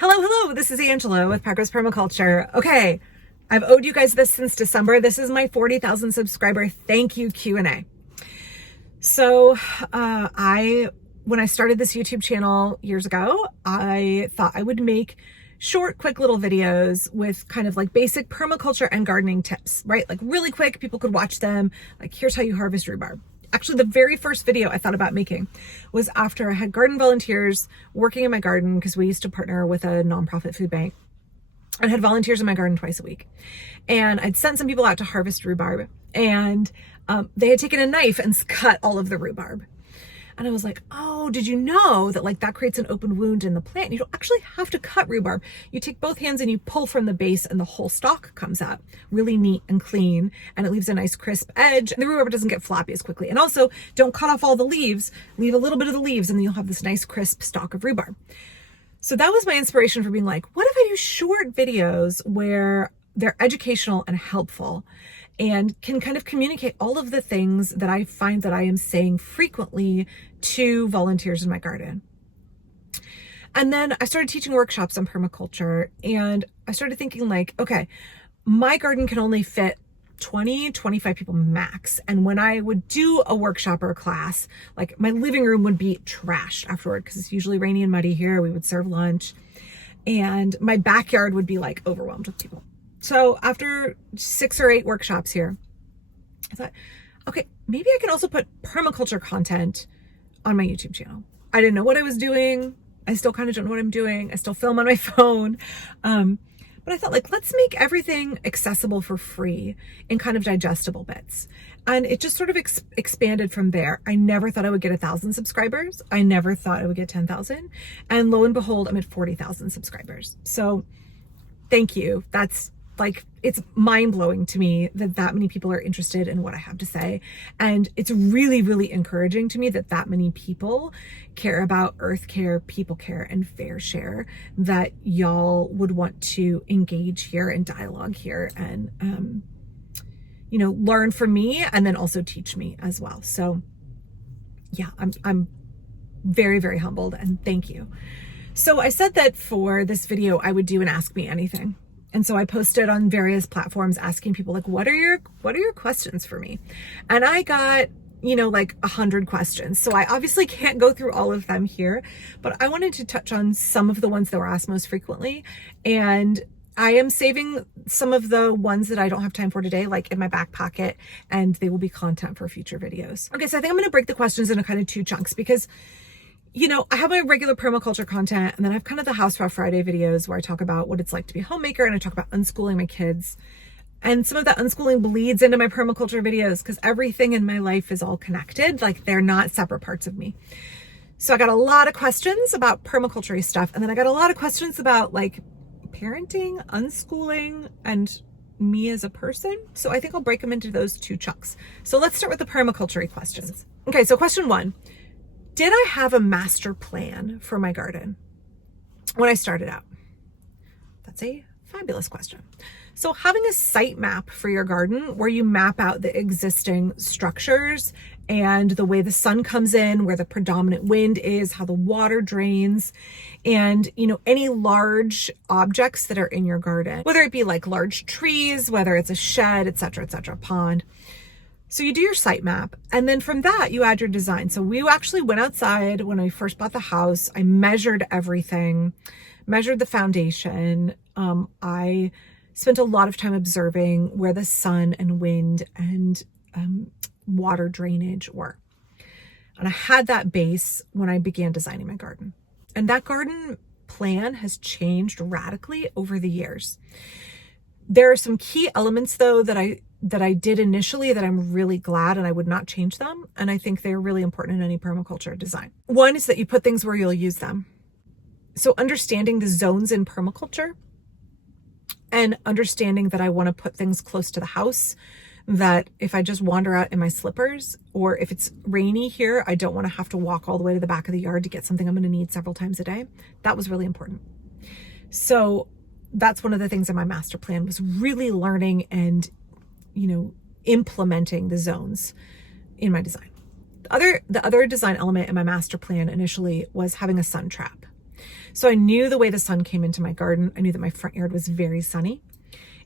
Hello, this is Angela with Permaculture. Okay, I've owed you guys this since December. This is my 40,000 subscriber thank you Q&A. So when I started this YouTube channel years ago, I thought I would make short, quick little videos with kind of like basic permaculture and gardening tips, right? Like really quick, people could watch them. Like, here's how you harvest rhubarb. Actually, the very first video I thought about making was after I had garden volunteers working in my garden, because we used to partner with a nonprofit food bank, and had volunteers in my garden twice a week. And I'd sent some people out to harvest rhubarb, and they had taken a knife and cut all of the rhubarb. And I was like, oh, did you know that like that creates an open wound in the plant? You don't actually have to cut rhubarb. You take both hands and you pull from the base and the whole stalk comes up really neat and clean, and it leaves a nice crisp edge, and the rhubarb doesn't get floppy as quickly. And also, don't cut off all the leaves, leave a little bit of the leaves, and then you'll have this nice crisp stalk of rhubarb. So that was my inspiration for being like, what if I do short videos where they're educational and helpful and can kind of communicate all of the things that I find that I am saying frequently to volunteers in my garden. And then I started teaching workshops on permaculture, and I started thinking like, okay, my garden can only fit 20, 25 people max. And when I would do a workshop or a class, like my living room would be trashed afterward because it's usually rainy and muddy here. We would serve lunch, and my backyard would be like overwhelmed with people. So after 6 or 8 workshops here, I thought, okay, maybe I can also put permaculture content on my YouTube channel. I didn't know what I was doing. I still kind of don't know what I'm doing. I still film on my phone. But I thought, like, let's make everything accessible for free in kind of digestible bits. And it just sort of expanded from there. I never thought I would get 1,000 subscribers. I never thought I would get 10,000. And lo and behold, I'm at 40,000 subscribers. So thank you. That's like, it's mind-blowing to me that that many people are interested in what I have to say. And it's really, really encouraging to me that that many people care about earth care, people care, and fair share, that y'all would want to engage here and dialogue here and, learn from me and then also teach me as well. So yeah, I'm very, very humbled, and thank you. So I said that for this video, I would do an Ask Me Anything. And so I posted on various platforms asking people like, what are your questions for me? And I got, like 100 questions. So I obviously can't go through all of them here, but I wanted to touch on some of the ones that were asked most frequently. And I am saving some of the ones that I don't have time for today, like in my back pocket, and they will be content for future videos. Okay, so I think I'm going to break the questions into kind of 2 chunks, because I have my regular permaculture content, and then I have kind of the House Raw Friday videos where I talk about what it's like to be a homemaker, and I talk about unschooling my kids. And some of that unschooling bleeds into my permaculture videos because everything in my life is all connected. Like, they're not separate parts of me. So I got a lot of questions about permaculture stuff, and then I got a lot of questions about like parenting, unschooling, and me as a person. So I think I'll break them into those 2 chunks. So let's start with the permaculture questions. Okay, so question 1. Did I have a master plan for my garden when I started out? That's a fabulous question. So having a site map for your garden where you map out the existing structures and the way the sun comes in, where the predominant wind is, how the water drains, and any large objects that are in your garden, whether it be like large trees, whether it's a shed, etc., pond. So you do your site map, and then from that you add your design. So we actually went outside when we first bought the house. I measured everything, measured the foundation. I spent a lot of time observing where the sun and wind and water drainage were. And I had that base when I began designing my garden. And that garden plan has changed radically over the years. There are some key elements though that I did initially that I'm really glad, and I would not change them. And I think they're really important in any permaculture design. One is that you put things where you'll use them. So understanding the zones in permaculture, and understanding that I want to put things close to the house, that if I just wander out in my slippers, or if it's rainy here, I don't want to have to walk all the way to the back of the yard to get something I'm going to need several times a day. That was really important. So that's one of the things in my master plan, was really learning and implementing the zones in my design. The other design element in my master plan initially was having a sun trap. So I knew the way the sun came into my garden. I knew that my front yard was very sunny.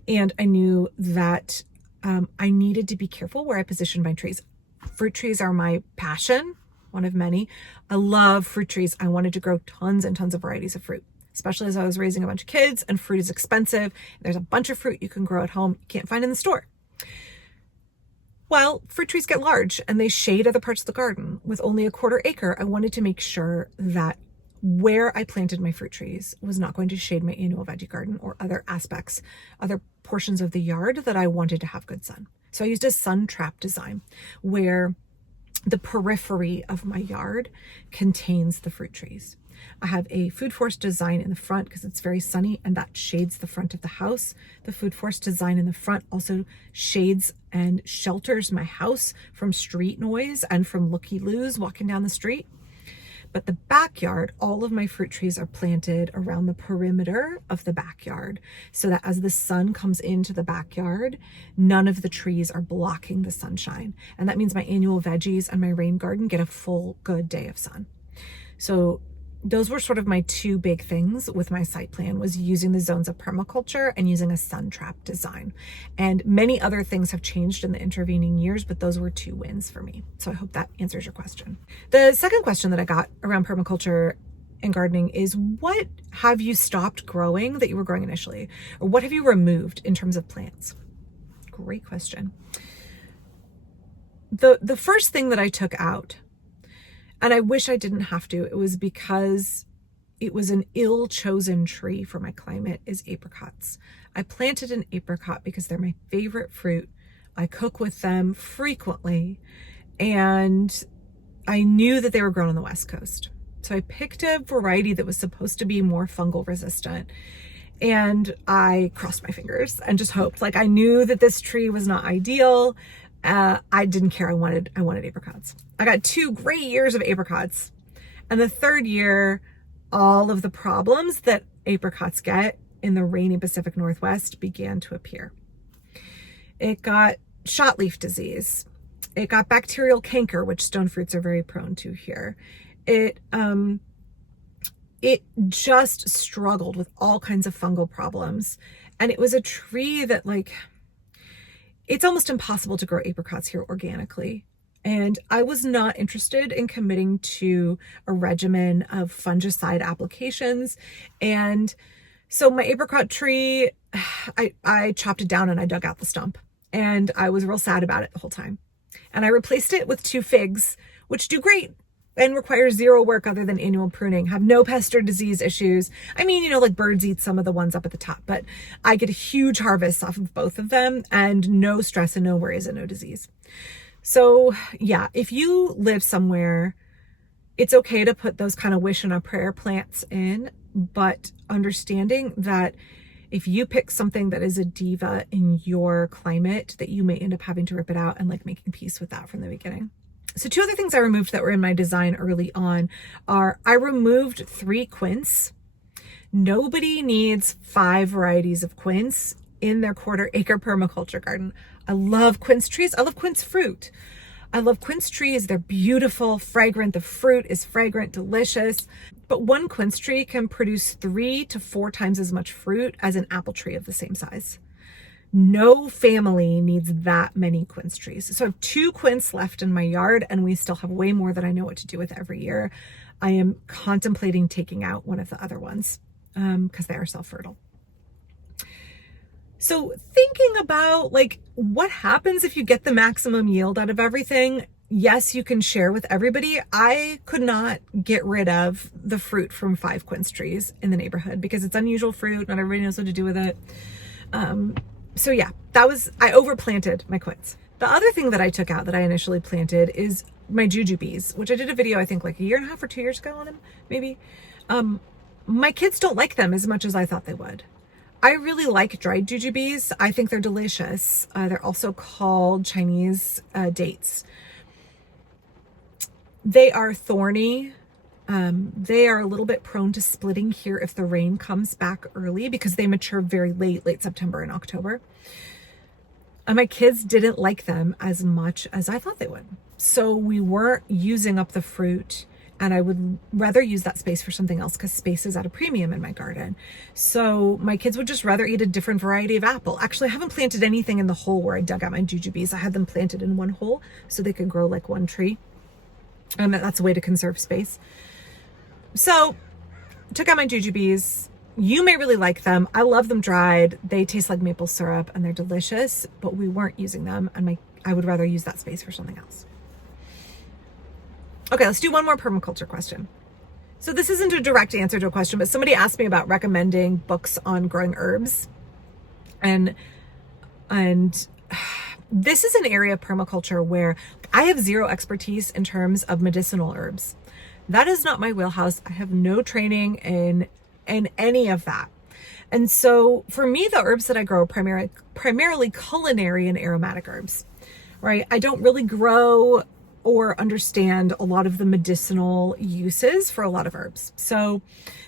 And I knew that I needed to be careful where I positioned my trees. Fruit trees are my passion, one of many. I love fruit trees. I wanted to grow tons and tons of varieties of fruit, especially as I was raising a bunch of kids, and fruit is expensive. There's a bunch of fruit you can grow at home you can't find in the store. Well, fruit trees get large and they shade other parts of the garden. With only a 1/4 acre, I wanted to make sure that where I planted my fruit trees was not going to shade my annual veggie garden or other aspects, other portions of the yard that I wanted to have good sun. So I used a sun trap design where the periphery of my yard contains the fruit trees. I have a food forest design in the front because it's very sunny and that shades the front of the house. The food forest design in the front also shades and shelters my house from street noise and from looky-loos walking down the street. But the backyard, all of my fruit trees are planted around the perimeter of the backyard so that as the sun comes into the backyard, none of the trees are blocking the sunshine. And that means my annual veggies and my rain garden get a full good day of sun. So those were sort of my two big things with my site plan, was using the zones of permaculture and using a sun trap design. And many other things have changed in the intervening years, but those were 2 wins for me. So I hope that answers your question. The second question that I got around permaculture and gardening is, what have you stopped growing that you were growing initially? Or what have you removed in terms of plants? Great question. The first thing that I took out, and I wish I didn't have to, it was because it was an ill-chosen tree for my climate, is apricots. I planted an apricot because they're my favorite fruit. I cook with them frequently, and I knew that they were grown on the West Coast. So I picked a variety that was supposed to be more fungal resistant, and I crossed my fingers and just hoped. Like, I knew that this tree was not ideal. I didn't care. I wanted apricots. I got 2 great years of apricots. And the 3rd year, all of the problems that apricots get in the rainy Pacific Northwest began to appear. It got shot leaf disease. It got bacterial canker, which stone fruits are very prone to here. It just struggled with all kinds of fungal problems. And it was a tree that, like, it's almost impossible to grow apricots here organically. And I was not interested in committing to a regimen of fungicide applications. And so my apricot tree, I chopped it down and I dug out the stump. And I was real sad about it the whole time. And I replaced it with 2 figs, which do great and require 0 work other than annual pruning, have no pest or disease issues. I mean, like birds eat some of the ones up at the top, but I get a huge harvest off of both of them and no stress and no worries and no disease. So yeah, if you live somewhere, it's okay to put those kind of wish and a prayer plants in, but understanding that if you pick something that is a diva in your climate, that you may end up having to rip it out and like making peace with that from the beginning. So 2 other things I removed that were in my design early on are, I removed 3 quince. Nobody needs 5 varieties of quince in their 1/4 acre permaculture garden. I love quince trees. I love quince fruit. I love quince trees. They're beautiful, fragrant. The fruit is fragrant, delicious. But one quince tree can produce 3 to 4 times as much fruit as an apple tree of the same size. No family needs that many quince trees. So I have 2 quince left in my yard, and we still have way more that I know what to do with every year. I am contemplating taking out one of the other ones because they are self-fertile. So thinking about like what happens if you get the maximum yield out of everything. Yes, you can share with everybody. I could not get rid of the fruit from 5 quince trees in the neighborhood because it's unusual fruit. Not everybody knows what to do with it. So yeah, I overplanted my quince. The other thing that I took out that I initially planted is my jujubes, which I did a video, I think like 1.5 years or 2 years ago on them, maybe. My kids don't like them as much as I thought they would. I really like dried jujubes. I think they're delicious. They're also called Chinese dates. They are thorny. They are a little bit prone to splitting here if the rain comes back early because they mature very late September and October. And my kids didn't like them as much as I thought they would. So we weren't using up the fruit and I would rather use that space for something else because space is at a premium in my garden. So my kids would just rather eat a different variety of apple. Actually, I haven't planted anything in the hole where I dug out my jujubes. I had them planted in one hole so they could grow like one tree. And that's a way to conserve space. So took out my jujubes. You may really like them. I love them dried. They taste like maple syrup and they're delicious, but we weren't using them, and I would rather use that space for something else. Okay, let's do one more permaculture question. So this isn't a direct answer to a question, but somebody asked me about recommending books on growing herbs. And this is an area of permaculture where I have zero expertise in terms of medicinal herbs. That is not my wheelhouse. I have no training in any of that. And so for me, the herbs that I grow are primarily culinary and aromatic herbs, right? I don't really grow or understand a lot of the medicinal uses for a lot of herbs. So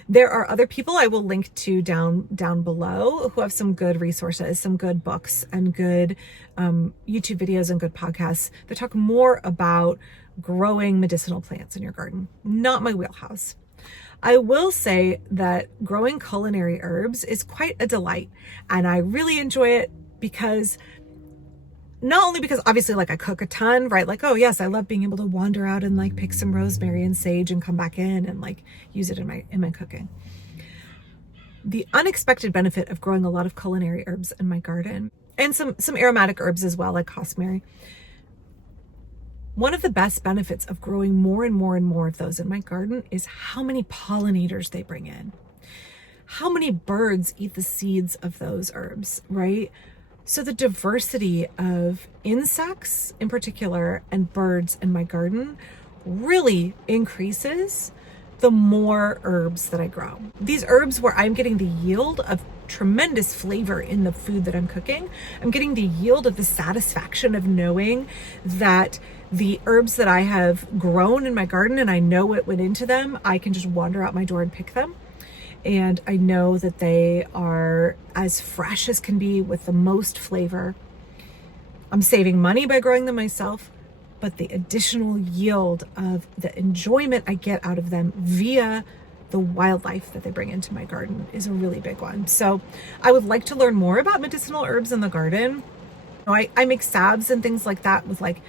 there are other people I will link to down below who have some good resources, some good books and good YouTube videos and good podcasts that talk more about growing medicinal plants in your garden. Not my wheelhouse. I will say that growing culinary herbs is quite a delight, and I really enjoy it because not only because obviously like I cook a ton, right? Like, oh yes, I love being able to wander out and like pick some rosemary and sage and come back in and like use it in my cooking. The unexpected benefit of growing a lot of culinary herbs in my garden, and some aromatic herbs as well, like cosmere. One of the best benefits of growing more and more and more of those in my garden is how many pollinators they bring in. How many birds eat the seeds of those herbs, right? So the diversity of insects in particular and birds in my garden really increases the more herbs that I grow. These herbs where I'm getting the yield of tremendous flavor in the food that I'm cooking, I'm getting the yield of the satisfaction of knowing that the herbs that I have grown in my garden and I know what went into them, I can just wander out my door and pick them. And I know that they are as fresh as can be with the most flavor. I'm saving money by growing them myself, but the additional yield of the enjoyment I get out of them via the wildlife that they bring into my garden is a really big one. So I would like to learn more about medicinal herbs in the garden. I make salves and things like that with like,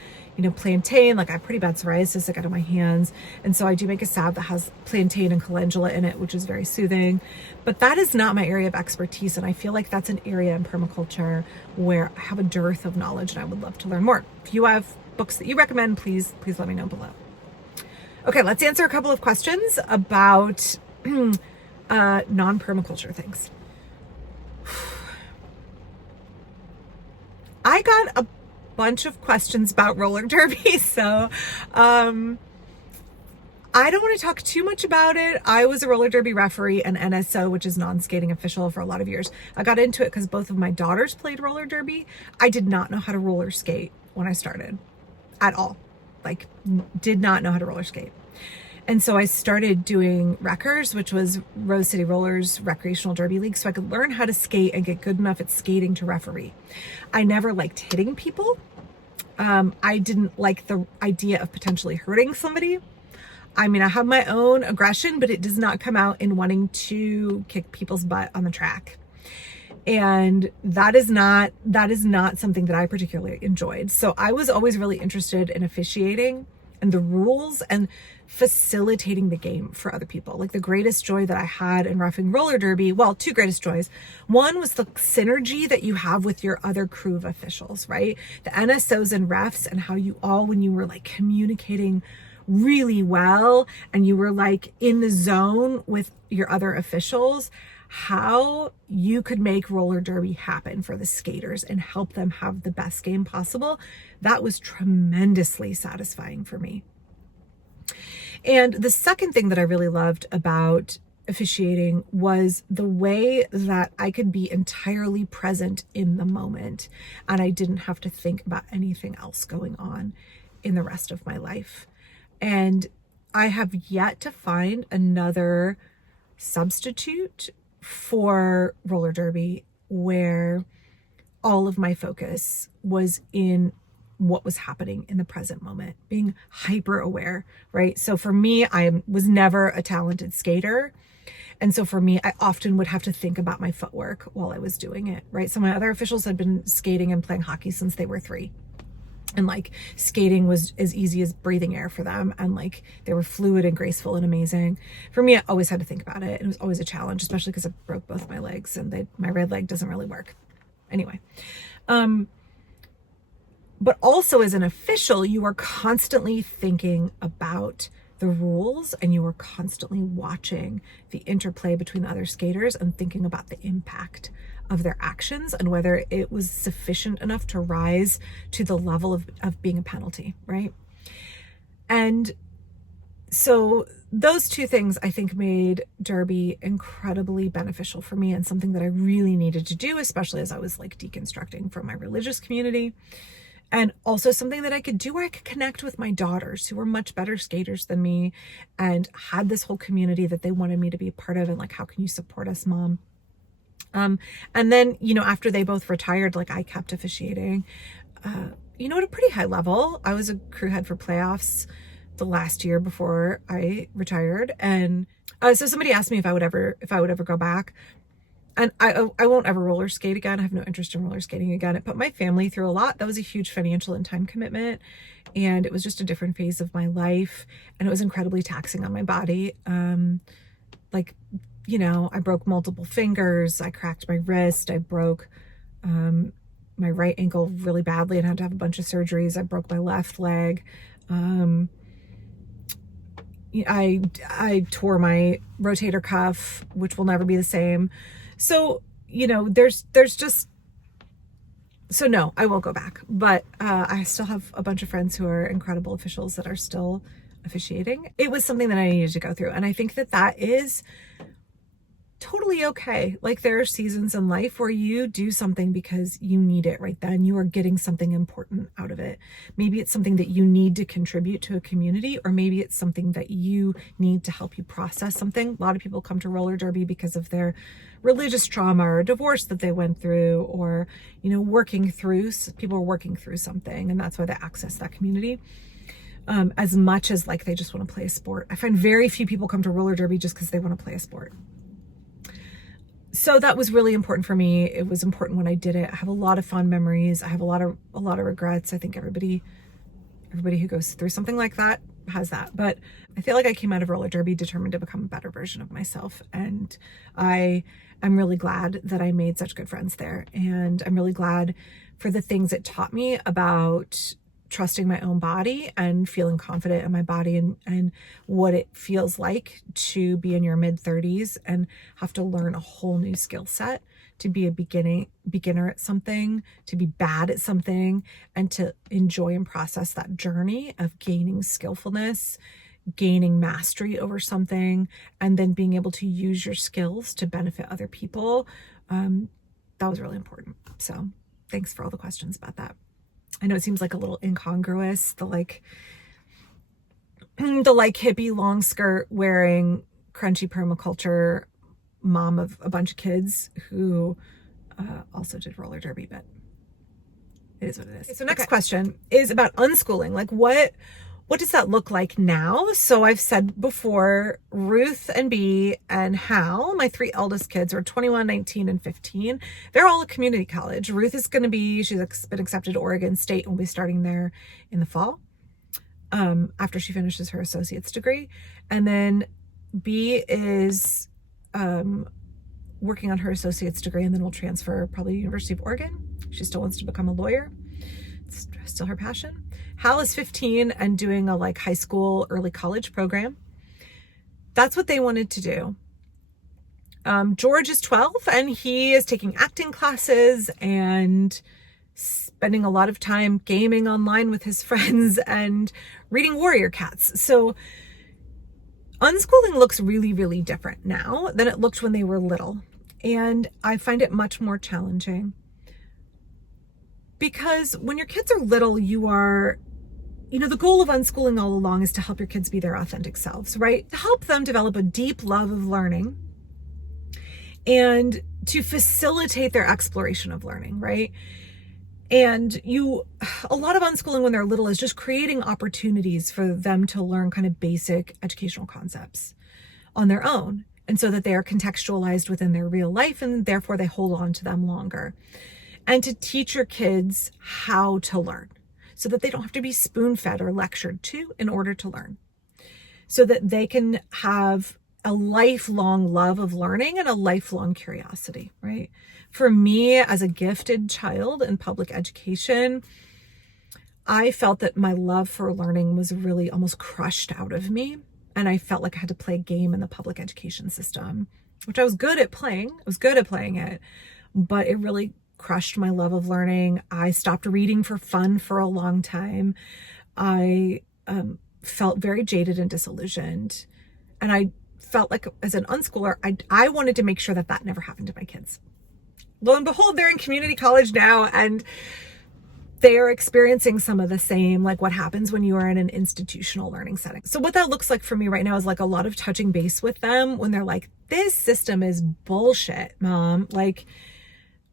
plantain. Like I have pretty bad psoriasis that got on my hands. And so I do make a salve that has plantain and calendula in it, which is very soothing. But that is not my area of expertise. And I feel like that's an area in permaculture where I have a dearth of knowledge and I would love to learn more. If you have books that you recommend, please let me know below. Okay, let's answer a couple of questions about non-permaculture things. I got a bunch of questions about roller derby, so I don't want to talk too much about it. I was a roller derby referee and NSO, which is non-skating official, for a lot of years. I got into it because both of my daughters played roller derby. I did not know how to roller skate when I started at all. Like, did not know how to roller skate. And so I started doing Wreckers, which was Rose City Rollers Recreational Derby League, so I could learn how to skate and get good enough at skating to referee. I never liked hitting people. I didn't like the idea of potentially hurting somebody. I mean, I have my own aggression, but it does not come out in wanting to kick people's butt on the track. And that is not something that I particularly enjoyed. So I was always really interested in officiating and the rules and facilitating the game for other people. Like the greatest joy that I had in roughing roller derby, well, two greatest joys. One was the synergy that you have with your other crew of officials, right? The NSOs and refs, and how you all, when you were like communicating really well and you were like in the zone with your other officials, how you could make roller derby happen for the skaters and help them have the best game possible. That was tremendously satisfying for me. And the second thing that I really loved about officiating was the way that I could be entirely present in the moment and I didn't have to think about anything else going on in the rest of my life. And I have yet to find another substitute for roller derby where all of my focus was in what was happening in the present moment, being hyper aware, right? So for me, I was never a talented skater. And so for me, I often would have to think about my footwork while I was doing it, right? So my other officials had been skating and playing hockey since they were 3. And like skating was as easy as breathing air for them. And like they were fluid and graceful and amazing. For me, I always had to think about it. It was always a challenge, especially because I broke both my legs and my right leg doesn't really work. Anyway, but also as an official, you are constantly thinking about the rules and you are constantly watching the interplay between other skaters and thinking about the impact of their actions and whether it was sufficient enough to rise to the level of being a penalty, right? And so those 2 things I think made Derby incredibly beneficial for me and something that I really needed to do, especially as I was like deconstructing from my religious community. And also something that I could do where I could connect with my daughters who were much better skaters than me and had this whole community that they wanted me to be a part of. And like, how can you support us, Mom? And then, after they both retired, like I kept officiating, at a pretty high level. I was a crew head for playoffs the last year before I retired. And so somebody asked me if I would ever go back. And I won't ever roller skate again. I have no interest in roller skating again. It put my family through a lot. That was a huge financial and time commitment. And it was just a different phase of my life. And it was incredibly taxing on my body. I broke multiple fingers. I cracked my wrist. I broke my right ankle really badly and had to have a bunch of surgeries. I broke my left leg. I tore my rotator cuff, which will never be the same. So, there's just, so no, I won't go back, but I still have a bunch of friends who are incredible officials that are still officiating. It was something that I needed to go through. And I think that is totally okay. Like there are seasons in life where you do something because you need it right then. You are getting something important out of it. Maybe it's something that you need to contribute to a community, or maybe it's something that you need to help you process something. A lot of people come to roller derby because of their religious trauma or divorce that they went through, or, people are working through something, and that's why they access that community. As much as like they just want to play a sport. I find very few people come to roller derby just because they want to play a sport. So that was really important for me. It was important when I did it. I have a lot of fond memories. I have a lot of regrets. I think everybody who goes through something like that has that. But I feel like I came out of roller derby determined to become a better version of myself. And I am really glad that I made such good friends there. And I'm really glad for the things it taught me about trusting my own body and feeling confident in my body and what it feels like to be in your mid-30s and have to learn a whole new skill set, to be a beginner at something, to be bad at something, and to enjoy and process that journey of gaining skillfulness, gaining mastery over something, and then being able to use your skills to benefit other people. That was really important. So thanks for all the questions about that. I know it seems like a little incongruous, the hippie long skirt wearing crunchy permaculture mom of a bunch of kids who also did roller derby, but it is what it is. Okay, so next question is about unschooling. Like what does that look like now? So I've said before, Ruth and Bea and Hal, my 3 eldest kids, are 21, 19, and 15. They're all at community college. Ruth is she's been accepted to Oregon State and will be starting there in the fall after she finishes her associate's degree. And then Bea is working on her associate's degree and then will transfer probably to the University of Oregon. She still wants to become a lawyer. It's still her passion. Hal is 15 and doing a high school, early college program. That's what they wanted to do. George is 12 and he is taking acting classes and spending a lot of time gaming online with his friends and reading Warrior Cats. So unschooling looks really, really different now than it looked when they were little. And I find it much more challenging. Because when your kids are little, the goal of unschooling all along is to help your kids be their authentic selves, right? To help them develop a deep love of learning and to facilitate their exploration of learning, right? And a lot of unschooling when they're little is just creating opportunities for them to learn kind of basic educational concepts on their own. And so that they are contextualized within their real life, and therefore they hold on to them longer. And to teach your kids how to learn so that they don't have to be spoon-fed or lectured to in order to learn. So that they can have a lifelong love of learning and a lifelong curiosity, right? For me, as a gifted child in public education, I felt that my love for learning was really almost crushed out of me. And I felt like I had to play a game in the public education system, which I was good at playing. I was good at playing it, but it really crushed my love of learning. I stopped reading for fun for a long time. I felt very jaded and disillusioned. And I felt like as an unschooler, I wanted to make sure that that never happened to my kids. Lo and behold, they're in community college now, and they are experiencing some of the same, like what happens when you are in an institutional learning setting. So what that looks like for me right now is like a lot of touching base with them when they're like, this system is bullshit, Mom. Like,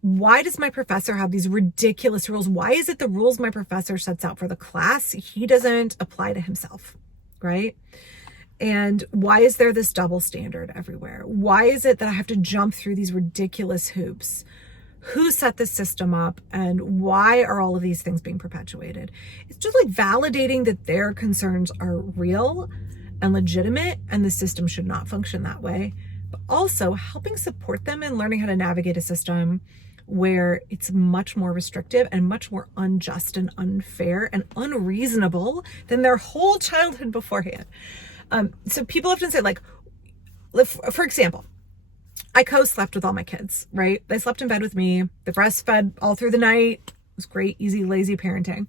why does my professor have these ridiculous rules? Why is it the rules my professor sets out for the class, he doesn't apply to himself, right? And why is there this double standard everywhere? Why is it that I have to jump through these ridiculous hoops? Who set this system up, and why are all of these things being perpetuated? It's just like validating that their concerns are real and legitimate, and the system should not function that way, but also helping support them in learning how to navigate a system where it's much more restrictive and much more unjust and unfair and unreasonable than their whole childhood beforehand. So people often say, like, for example, I co-slept with all my kids, right? They slept in bed with me. They breastfed all through the night. It was great, easy, lazy parenting.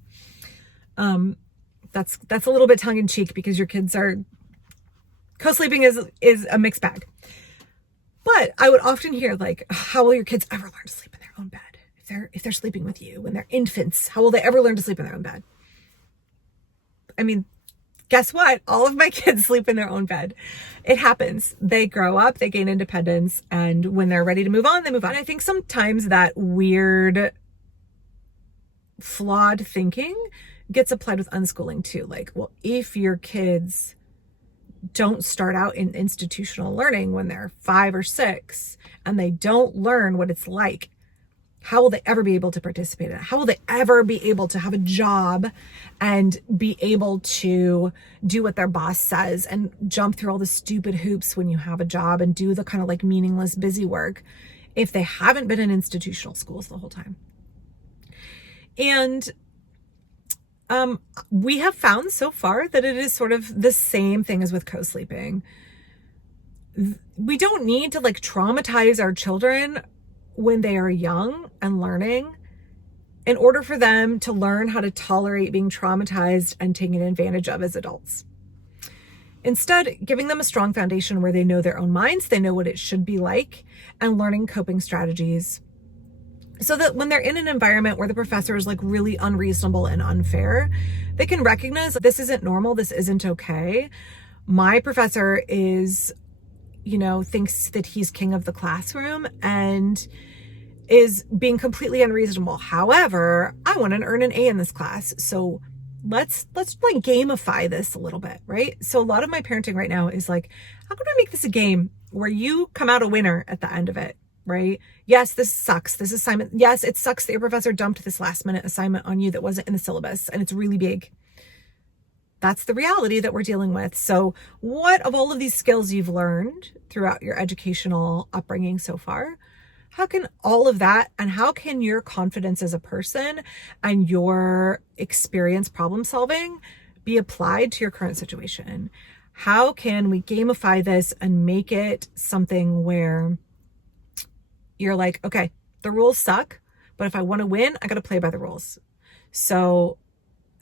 That's a little bit tongue in cheek because your kids are co-sleeping is a mixed bag. But I would often hear, like, how will your kids ever learn to sleep in their own bed? If they're sleeping with you when they're infants, how will they ever learn to sleep in their own bed? I mean, guess what? All of my kids sleep in their own bed. It happens. They grow up, they gain independence, and when they're ready to move on, they move on. And I think sometimes that weird, flawed thinking gets applied with unschooling too. Like, well, if your kids don't start out in institutional learning when they're 5 or 6 and they don't learn what it's like, how will they ever be able to participate in it? How will they ever be able to have a job and be able to do what their boss says and jump through all the stupid hoops when you have a job and do the kind of like meaningless busy work if they haven't been in institutional schools the whole time? And we have found so far that it is sort of the same thing as with co-sleeping. We don't need to like traumatize our children when they are young and learning in order for them to learn how to tolerate being traumatized and taken advantage of as adults. Instead, giving them a strong foundation where they know their own minds, they know what it should be like, and learning coping strategies so that when they're in an environment where the professor is like really unreasonable and unfair, they can recognize this isn't normal, this isn't okay. My professor is, thinks that he's king of the classroom and is being completely unreasonable. However, I want to earn an A in this class. So let's like gamify this a little bit, right? So a lot of my parenting right now is like, how can I make this a game where you come out a winner at the end of it, right? Yes, this sucks. This assignment. Yes, it sucks that your professor dumped this last minute assignment on you that wasn't in the syllabus and it's really big. That's the reality that we're dealing with. So what of all of these skills you've learned throughout your educational upbringing so far, how can all of that, and how can your confidence as a person and your experience problem solving be applied to your current situation? How can we gamify this and make it something where you're like, okay, the rules suck, but if I want to win, I got to play by the rules. So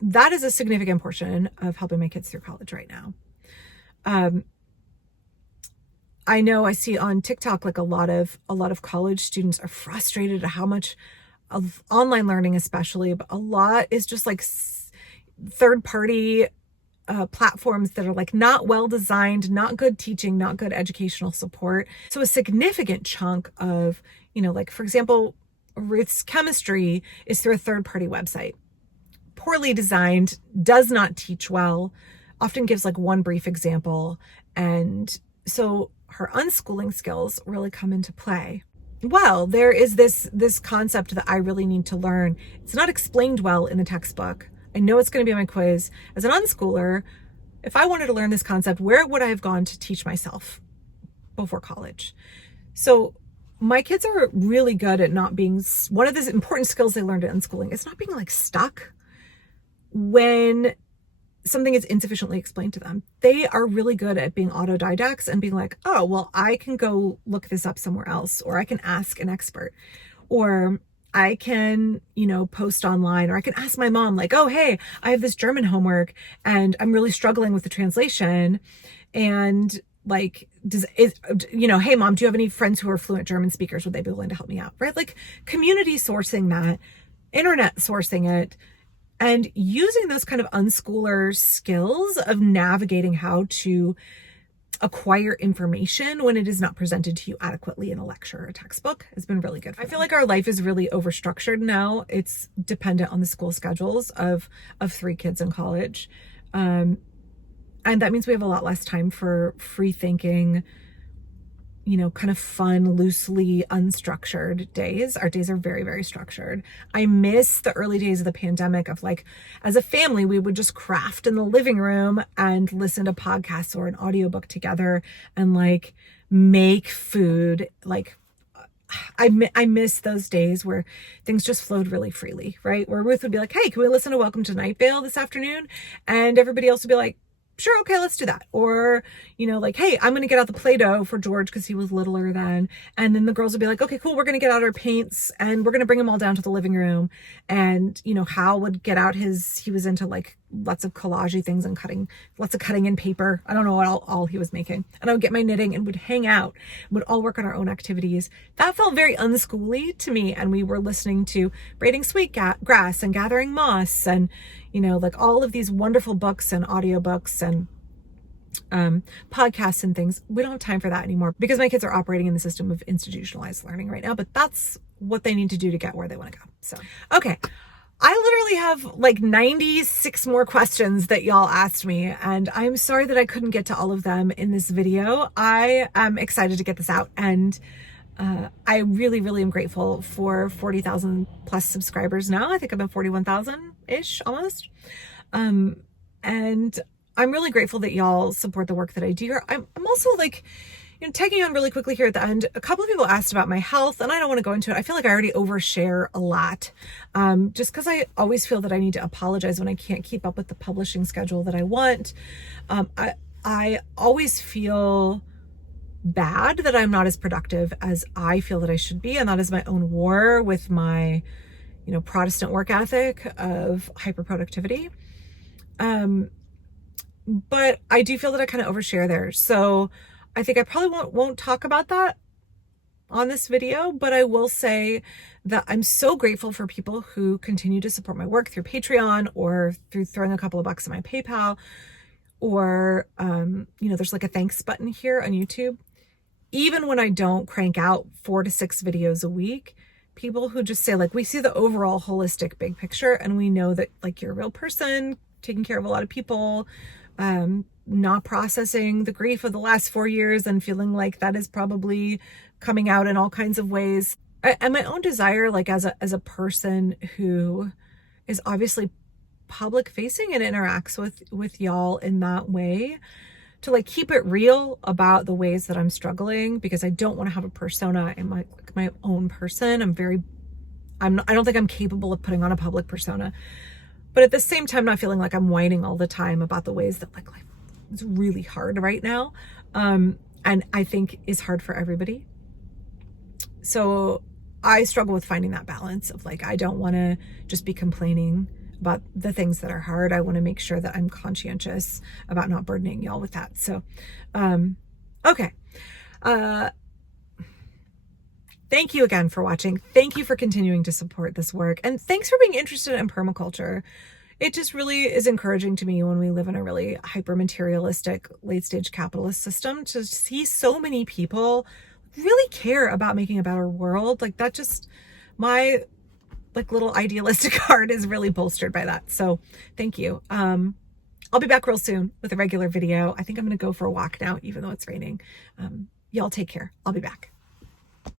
that is a significant portion of helping my kids through college right now. I know I see on TikTok, like a lot of college students are frustrated at how much of online learning, especially, but a lot is just like third-party platforms that are like not well designed, not good teaching, not good educational support. So a significant chunk of, like, for example, Ruth's chemistry is through a third-party website. Poorly designed, does not teach well, often gives like one brief example. And so her unschooling skills really come into play. Well, there is this concept that I really need to learn. It's not explained well in the textbook. I know it's going to be on my quiz. As an unschooler, if I wanted to learn this concept, where would I have gone to teach myself before college? So my kids are really good at not being, one of the important skills they learned at unschooling is not being like stuck when something is insufficiently explained to them. They are really good at being autodidacts and being like, oh, well, I can go look this up somewhere else, or I can ask an expert, or I can, post online, or I can ask my mom like, oh, hey, I have this German homework and I'm really struggling with the translation. And like, hey mom, do you have any friends who are fluent German speakers? Would they be willing to help me out? Right? Like community sourcing that, internet sourcing it, and using those kind of unschooler skills of navigating how to acquire information when it is not presented to you adequately in a lecture or a textbook has been really good. I feel like our life is really overstructured now. It's dependent on the school schedules of 3 kids in college. And that means we have a lot less time for free thinking, kind of fun, loosely unstructured days. Our days are very, very structured. I miss the early days of the pandemic of like, as a family, we would just craft in the living room and listen to podcasts or an audiobook together and like make food. Like I miss those days where things just flowed really freely, right? Where Ruth would be like, hey, can we listen to Welcome to Night Vale this afternoon? And everybody else would be like, sure, okay, let's do that. Or, like, hey, I'm going to get out the Play-Doh for George because he was littler then. And then the girls would be like, okay, cool, we're going to get out our paints and we're going to bring them all down to the living room. And, Hal would get out he was into like lots of collage things and lots of cutting in paper. I don't know what all he was making. And I would get my knitting and would hang out, would all work on our own activities. That felt very unschooly to me. And we were listening to Braiding Sweetgrass and Gathering Moss and, like all of these wonderful books and audiobooks and podcasts and things. We don't have time for that anymore because my kids are operating in the system of institutionalized learning right now, but that's what they need to do to get where they want to go. So, okay. I literally have like 96 more questions that y'all asked me, and I'm sorry that I couldn't get to all of them in this video. I am excited to get this out, and I really, really am grateful for 40,000 plus subscribers now. I think I'm at 41,000-ish almost. And I'm really grateful that y'all support the work that I do. I'm also like, tagging on really quickly here at the end, a couple of people asked about my health, and I don't want to go into it. I feel like I already overshare a lot, just because I always feel that I need to apologize when I can't keep up with the publishing schedule that I want. I always feel bad that I'm not as productive as I feel that I should be, and that is my own war with my, Protestant work ethic of hyperproductivity. But I do feel that I kind of overshare there. So I think I probably won't talk about that on this video, but I will say that I'm so grateful for people who continue to support my work through Patreon or through throwing a couple of bucks in my PayPal, or, there's like a thanks button here on YouTube. Even when I don't crank out 4 to 6 videos a week, people who just say like, we see the overall holistic big picture, and we know that like you're a real person taking care of a lot of people, not processing the grief of the last 4 years and feeling like that is probably coming out in all kinds of ways. And my own desire, like as a person who is obviously public facing and interacts with y'all in that way, to like keep it real about the ways that I'm struggling, because I don't want to have a persona in my own person. I don't think I'm capable of putting on a public persona, but at the same time, not feeling like I'm whining all the time about the ways that like life is really hard right now. And I think is hard for everybody. So I struggle with finding that balance of like, I don't want to just be complaining about the things that are hard. I want to make sure that I'm conscientious about not burdening y'all with that. So, okay. Thank you again for watching. Thank you for continuing to support this work. And thanks for being interested in permaculture. It just really is encouraging to me when we live in a really hyper-materialistic, late-stage capitalist system to see so many people really care about making a better world. Like that just my like little idealistic heart is really bolstered by that. So thank you. I'll be back real soon with a regular video. I think I'm going to go for a walk now, even though it's raining. Y'all take care. I'll be back.